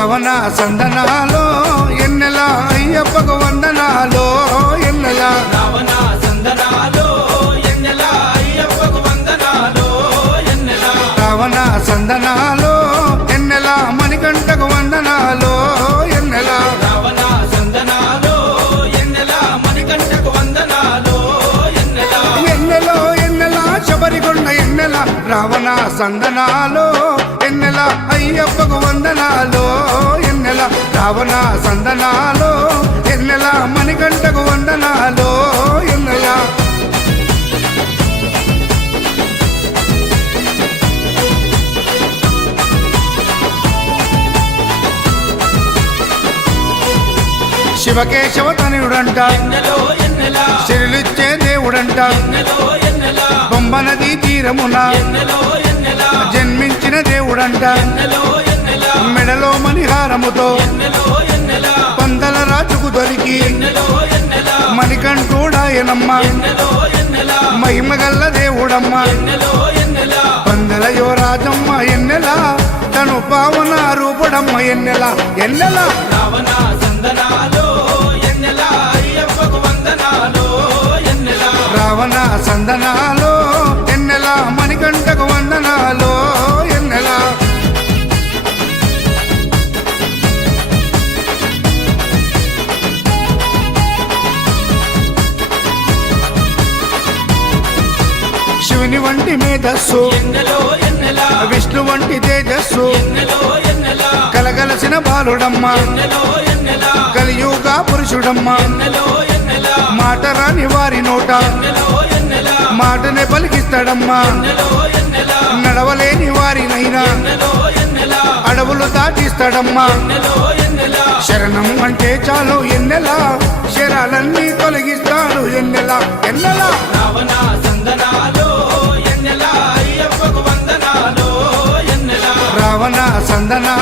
రావణ సందనాలో ఎన్నెల అయ్యప్పకు వందనాలో ఎన్నెల రావణ సందనాలో ఎన్నెల అయ్యప్పకు వందనాలో ఎన్నెల రావణ సందనాలో ఎన్నెల మణికంఠకు వందనాలో ఎన్నెల రావణ సందనాలో ఎన్నెల మణికంఠకు వందనాలో ఎన్నెల ఎన్నెలో ఎన్నెల శబరికొండ ఎన్నెల రావణ సందనాలో ఎన్నెల అయ్యప్పకు వందనాలో ఎన్నెల రావణ సందనాలో ఎన్నెల మణికంఠకు వందనాలో ఎన్నెల శివకేశవ తనయుడంట ఎన్నెలో ఎన్నెల శిరులిచ్చే దేవుడంట ఎన్నెలో ఎన్నెల బొమ్మ నదీ తీరమున ఎన్నెలో ఎన్నెల జన్మించిన దేవుడంట ఎన్నెలో ఎన్నెల మెడలో మణిహారముతో ఎన్నెలో ఎన్నెల పందల రాజుకు దొరికి ఎన్నెలో ఎన్నెల మణికంఠుడాయనమ్మ ఎన్నెలో ఎన్నెల మహిమగల్ల దేవుడమ్మ ఎన్నెలో ఎన్నెల పందల యువరాజమ్మ ఎన్నెల తను పావన రూపుడమ్మ ఎన్నెల ఎన్నెల రావణ సందనాలో ఎన్నెల అయ్యప్పకు వందనాలో ఎన్నెల రావణ సందనాలో ఎన్నెల మణికంఠకు వందనాలో ఎన్నెల శివుని వంటి మేధస్సు ఎన్నెలో ఎన్నెల విష్ణు వంటి తేజస్సు ఎన్నెలో ఎన్నెల కలగలసిన బాలుడమ్మ ఎన్నెలో ఎన్నెల కలియుగ పురుషుడమ్మ ఎన్నెలో ఎన్నెల మాట రాని వారి నోట ఎన్నెలో ఎన్నెల మాటనే పలికిస్తాడమ్మా ఎన్నెలో ఎన్నెల నడవలేని వారినైనా ఎన్నెలో ఎన్నెల అడవులు దాటిస్తాడమ్మా ఎన్నెలో ఎన్నెల శరణం అంటే చాలు ఎన్నెల శరాలన్నీ తొలగిస్తాడు ఎన్నెల ఎన్నెల రావణ సందనాలో ఎన్నెల అయ్యప్పకు వందనాలో ఎన్నెల రావణ సందనా